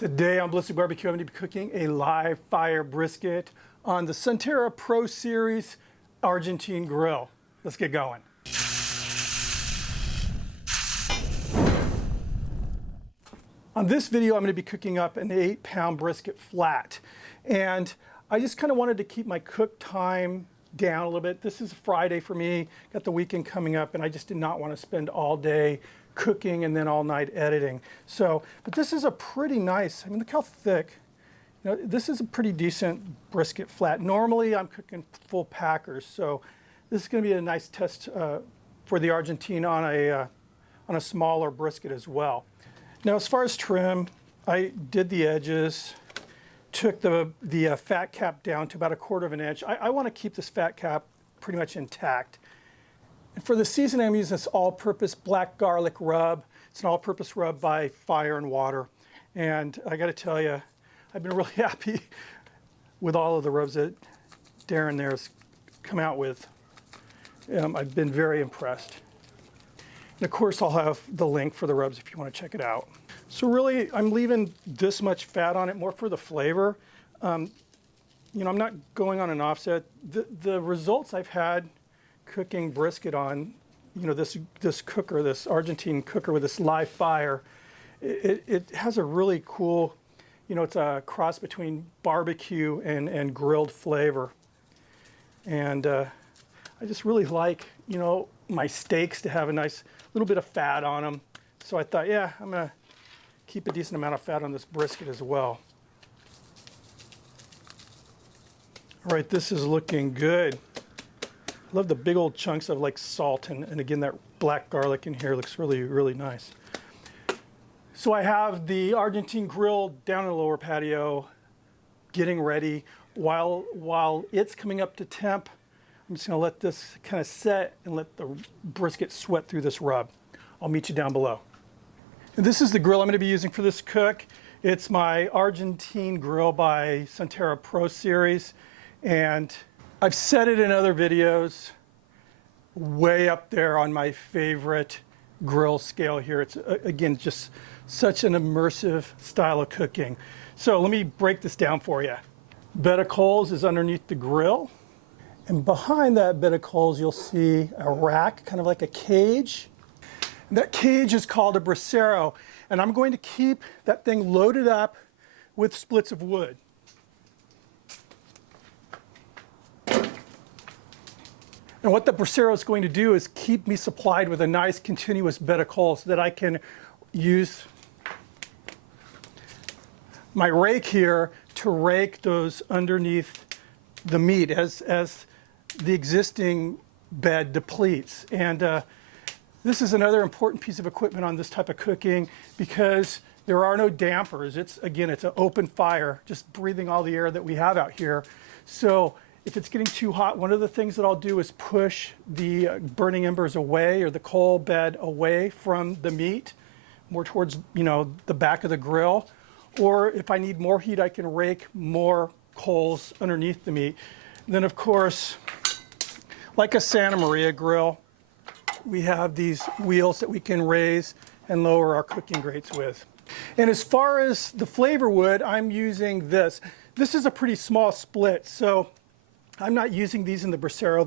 Today on Ballistic BBQ, I'm going to be cooking a live fire brisket on the Sunterra Pro Series Argentine grill. Let's get going. On this video, I'm going to be cooking up an 8-pound brisket flat. And I just kind of wanted to keep my cook time down a little bit. This is Friday for me, got the weekend coming up, and I just did not want to spend all day cooking and then all night editing. So, but this is a pretty nice, I mean, look how thick. You know, this is a pretty decent brisket flat. Normally I'm cooking full packers, so this is going to be a nice test for the Argentine on a smaller brisket as well. Now, as far as trim, I did the edges, took the fat cap down to about 1/4 of an inch. I want to keep this fat cap pretty much intact. And for the seasoning, I'm using this all-purpose black garlic rub. It's an all-purpose rub by Fire and Water. And I got to tell you, I've been really happy with all of the rubs that Darren there's come out with. I've been very impressed. And of course, I'll have the link for the rubs if you want to check it out. So really, I'm leaving this much fat on it more for the flavor. You know, I'm not going on an offset. The results I've had cooking brisket on, you know, this cooker, this Argentine cooker with this live fire, it has a really cool, you know, it's a cross between barbecue and grilled flavor. And I just really like, you know, my steaks to have a nice little bit of fat on them. So I thought, yeah, I'm gonna keep a decent amount of fat on this brisket as well. All right, this is looking good. I love the big old chunks of like salt and again, that black garlic in here looks really, really nice. So I have the Argentine grill down in the lower patio getting ready. While it's coming up to temp, I'm just gonna let this kind of set and let the brisket sweat through this rub. I'll meet you down below. And this is the grill I'm gonna be using for this cook. It's my Argentine grill by Sunterra Pro Series. And I've said it in other videos, way up there on my favorite grill scale here. It's, again, just such an immersive style of cooking. So let me break this down for you. Bed of coals is underneath the grill. And behind that bed of coals, you'll see a rack, kind of like a cage. That cage is called a brasero. And I'm going to keep that thing loaded up with splits of wood. And what the brasero is going to do is keep me supplied with a nice continuous bed of coals so that I can use my rake here to rake those underneath the meat as the existing bed depletes. And this is another important piece of equipment on this type of cooking because there are no dampers. It's an open fire, just breathing all the air that we have out here. So if it's getting too hot, one of the things that I'll do is push the burning embers away or the coal bed away from the meat, more towards, you know, the back of the grill. Or if I need more heat, I can rake more coals underneath the meat. And then of course, like a Santa Maria grill, we have these wheels that we can raise and lower our cooking grates with. And as far as the flavor wood, I'm using this. This is a pretty small split, so I'm not using these in the brasero.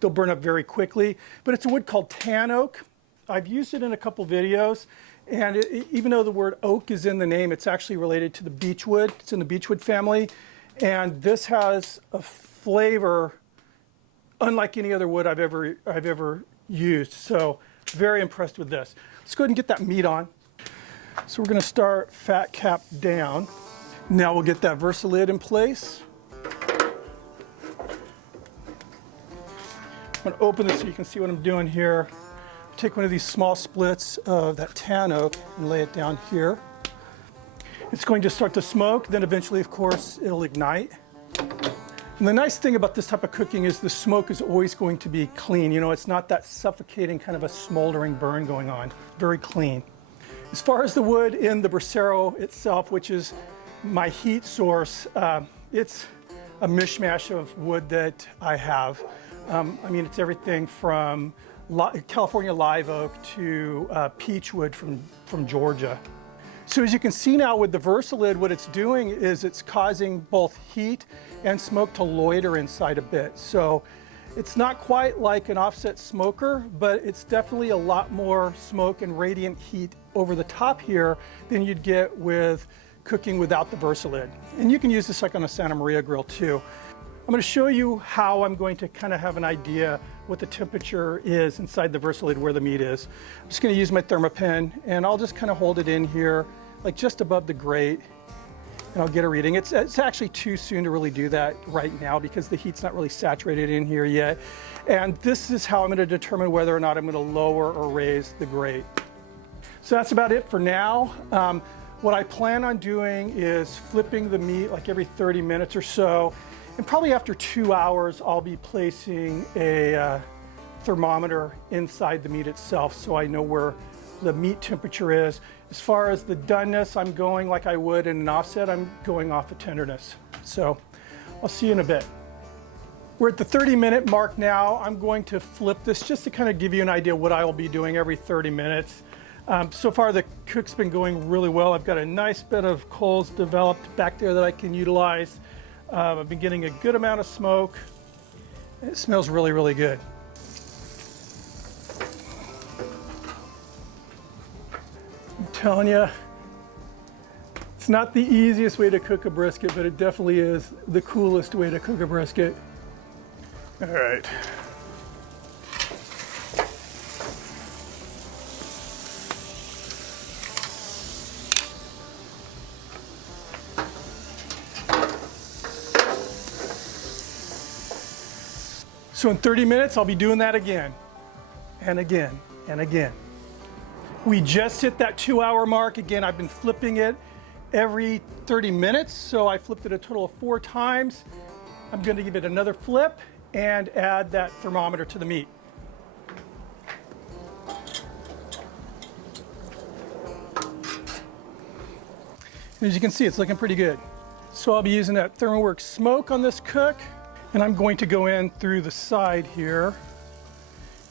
They'll burn up very quickly. But it's a wood called tan oak. I've used it in a couple videos. And even though the word oak is in the name, it's actually related to the beechwood. It's in the beechwood family. And this has a flavor unlike any other wood I've ever used. So very impressed with this. Let's go ahead and get that meat on. So we're gonna start fat cap down. Now we'll get that Versa lid in place. I'm gonna open this so you can see what I'm doing here. Take one of these small splits of that tan oak and lay it down here. It's going to start to smoke, then eventually, of course, it'll ignite. And the nice thing about this type of cooking is the smoke is always going to be clean. You know, it's not that suffocating kind of a smoldering burn going on. Very clean. As far as the wood in the brasero itself, which is my heat source, it's a mishmash of wood that I have. I mean, it's everything from California live oak to peach wood from Georgia. So as you can see now with the Versalid, what it's doing is it's causing both heat and smoke to loiter inside a bit. So it's not quite like an offset smoker, but it's definitely a lot more smoke and radiant heat over the top here than you'd get with cooking without the Versalid. And you can use this like on a Santa Maria grill too. I'm going to show you how I'm going to kind of have an idea what the temperature is inside the Versalid where the meat is. I'm just going to use my thermopin and I'll just kind of hold it in here like just above the grate and I'll get a reading. It's actually too soon to really do that right now because the heat's not really saturated in here yet. And this is how I'm going to determine whether or not I'm going to lower or raise the grate. So that's about it for now. What I plan on doing is flipping the meat like every 30 minutes or so. And probably after 2 hours, I'll be placing a thermometer inside the meat itself so I know where the meat temperature is. As far as the doneness, I'm going like I would in an offset, I'm going off of tenderness. So I'll see you in a bit. We're at the 30-minute mark now. I'm going to flip this just to kind of give you an idea what I will be doing every 30 minutes. So far the cook's been going really well. I've got a nice bit of coals developed back there that I can utilize. I've been getting a good amount of smoke. It smells really, really good. I'm telling you, it's not the easiest way to cook a brisket, but it definitely is the coolest way to cook a brisket. All right. So in 30 minutes, I'll be doing that again and again and again. We just hit that 2-hour mark. Again, I've been flipping it every 30 minutes. So I flipped it a total of 4 times. I'm going to give it another flip and add that thermometer to the meat. And as you can see, it's looking pretty good. So I'll be using that ThermoWorks smoke on this cook. And I'm going to go in through the side here,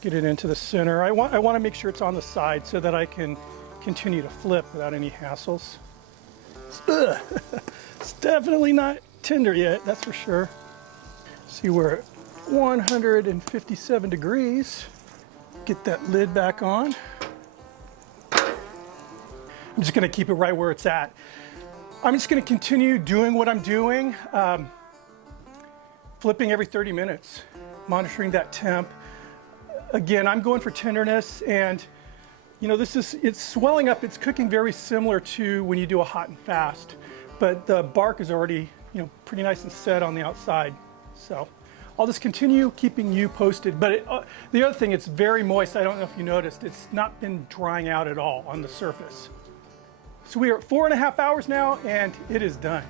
get it into the center. I want to make sure it's on the side so that I can continue to flip without any hassles. It's definitely not tender yet, that's for sure. See, we're at 157 degrees. Get that lid back on. I'm just going to keep it right where it's at. I'm just going to continue doing what I'm doing. Flipping every 30 minutes, monitoring that temp. Again, I'm going for tenderness and you know, it's swelling up, it's cooking very similar to when you do a hot and fast, but the bark is already, you know, pretty nice and set on the outside. So I'll just continue keeping you posted. But the other thing, it's very moist. I don't know if you noticed, it's not been drying out at all on the surface. So we are at 4.5 hours now and it is done.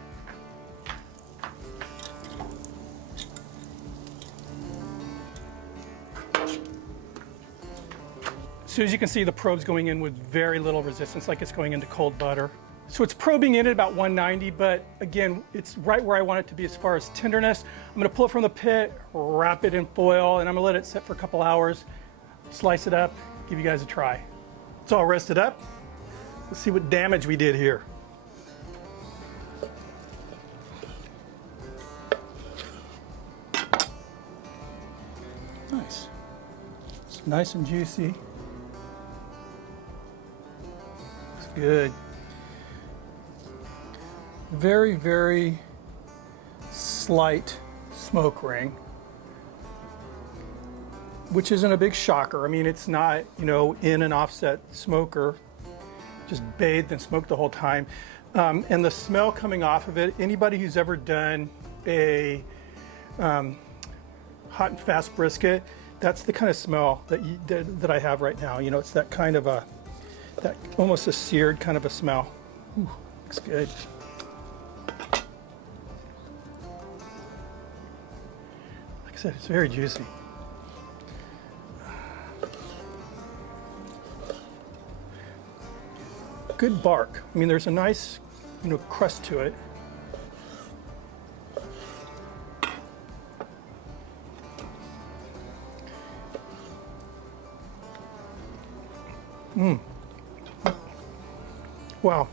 So as you can see, the probe's going in with very little resistance, like it's going into cold butter. So it's probing in at about 190, but again, it's right where I want it to be as far as tenderness. I'm gonna pull it from the pit, wrap it in foil, and I'm gonna let it sit for a couple hours, slice it up, give you guys a try. It's all rested up. Let's see what damage we did here. Nice. It's nice and juicy. Good. Very, very slight smoke ring, which isn't a big shocker. I mean, it's not, you know, in an offset smoker, just bathed in smoke the whole time. And the smell coming off of it, anybody who's ever done a hot and fast brisket, that's the kind of smell that I have right now. You know, it's that kind of that almost a seared kind of a smell. Ooh, looks good. Like I said, it's very juicy. Good bark. I mean, there's a nice, you know, crust to it. Wow,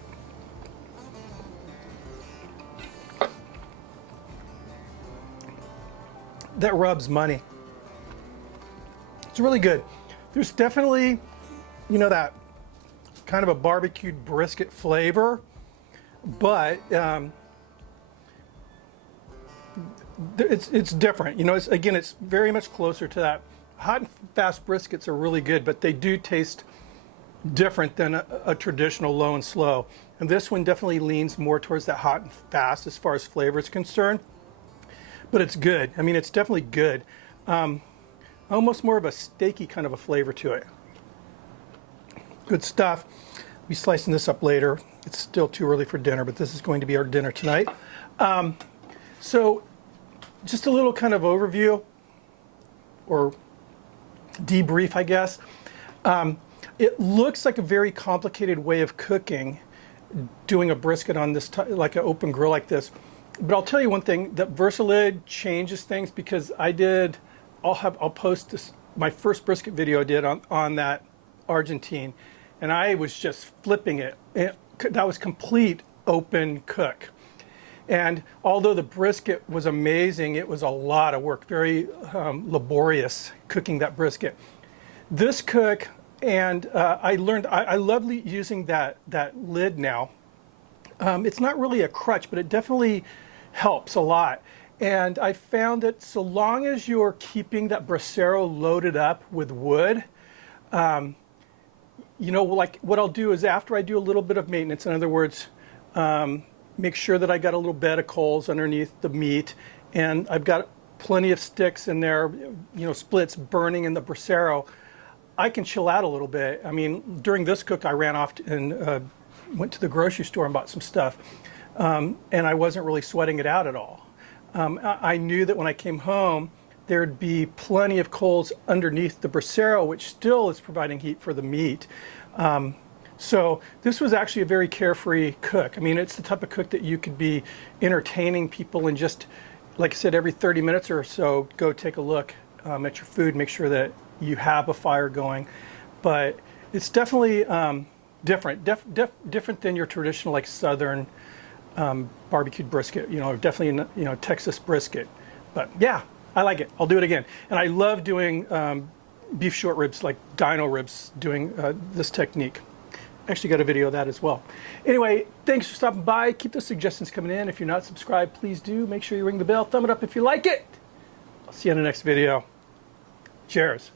that rubs money. It's really good. There's definitely, you know, that kind of a barbecued brisket flavor, but it's different. You know, again, it's very much closer to that. Hot and fast briskets are really good, but they do taste different than a traditional low and slow. And this one definitely leans more towards that hot and fast as far as flavor is concerned. But it's good. I mean, it's definitely good. Almost more of a steaky kind of a flavor to it. Good stuff. We'll be slicing this up later. It's still too early for dinner, but this is going to be our dinner tonight. So just a little kind of overview or debrief, I guess. It looks like a very complicated way of cooking, doing a brisket on this, like an open grill like this. But I'll tell you one thing, that Versalid changes things, because I'll post this, my first brisket video I did on that Argentine, and I was just flipping it. That was complete open cook. And although the brisket was amazing, it was a lot of work, very laborious cooking that brisket. This cook, and I love using that lid now. It's not really a crutch, but it definitely helps a lot. And I found that so long as you're keeping that brasero loaded up with wood, you know, like what I'll do is after I do a little bit of maintenance, in other words, make sure that I got a little bed of coals underneath the meat, and I've got plenty of sticks in there, you know, splits burning in the brasero, I can chill out a little bit. I mean, during this cook, I ran off and went to the grocery store and bought some stuff, and I wasn't really sweating it out at all. I knew that when I came home, there'd be plenty of coals underneath the brasero, which still is providing heat for the meat. So this was actually a very carefree cook. I mean, it's the type of cook that you could be entertaining people and just, like I said, every 30 minutes or so, go take a look at your food, make sure that you have a fire going. But it's definitely different, different than your traditional like Southern barbecued brisket, you know, definitely, you know, Texas brisket. But yeah, I like it. I'll do it again. And I love doing beef short ribs, like dino ribs, doing this technique. Actually got a video of that as well. Anyway, thanks for stopping by. Keep those suggestions coming in. If you're not subscribed, please do. Make sure you ring the bell. Thumb it up if you like it. I'll see you in the next video. Cheers.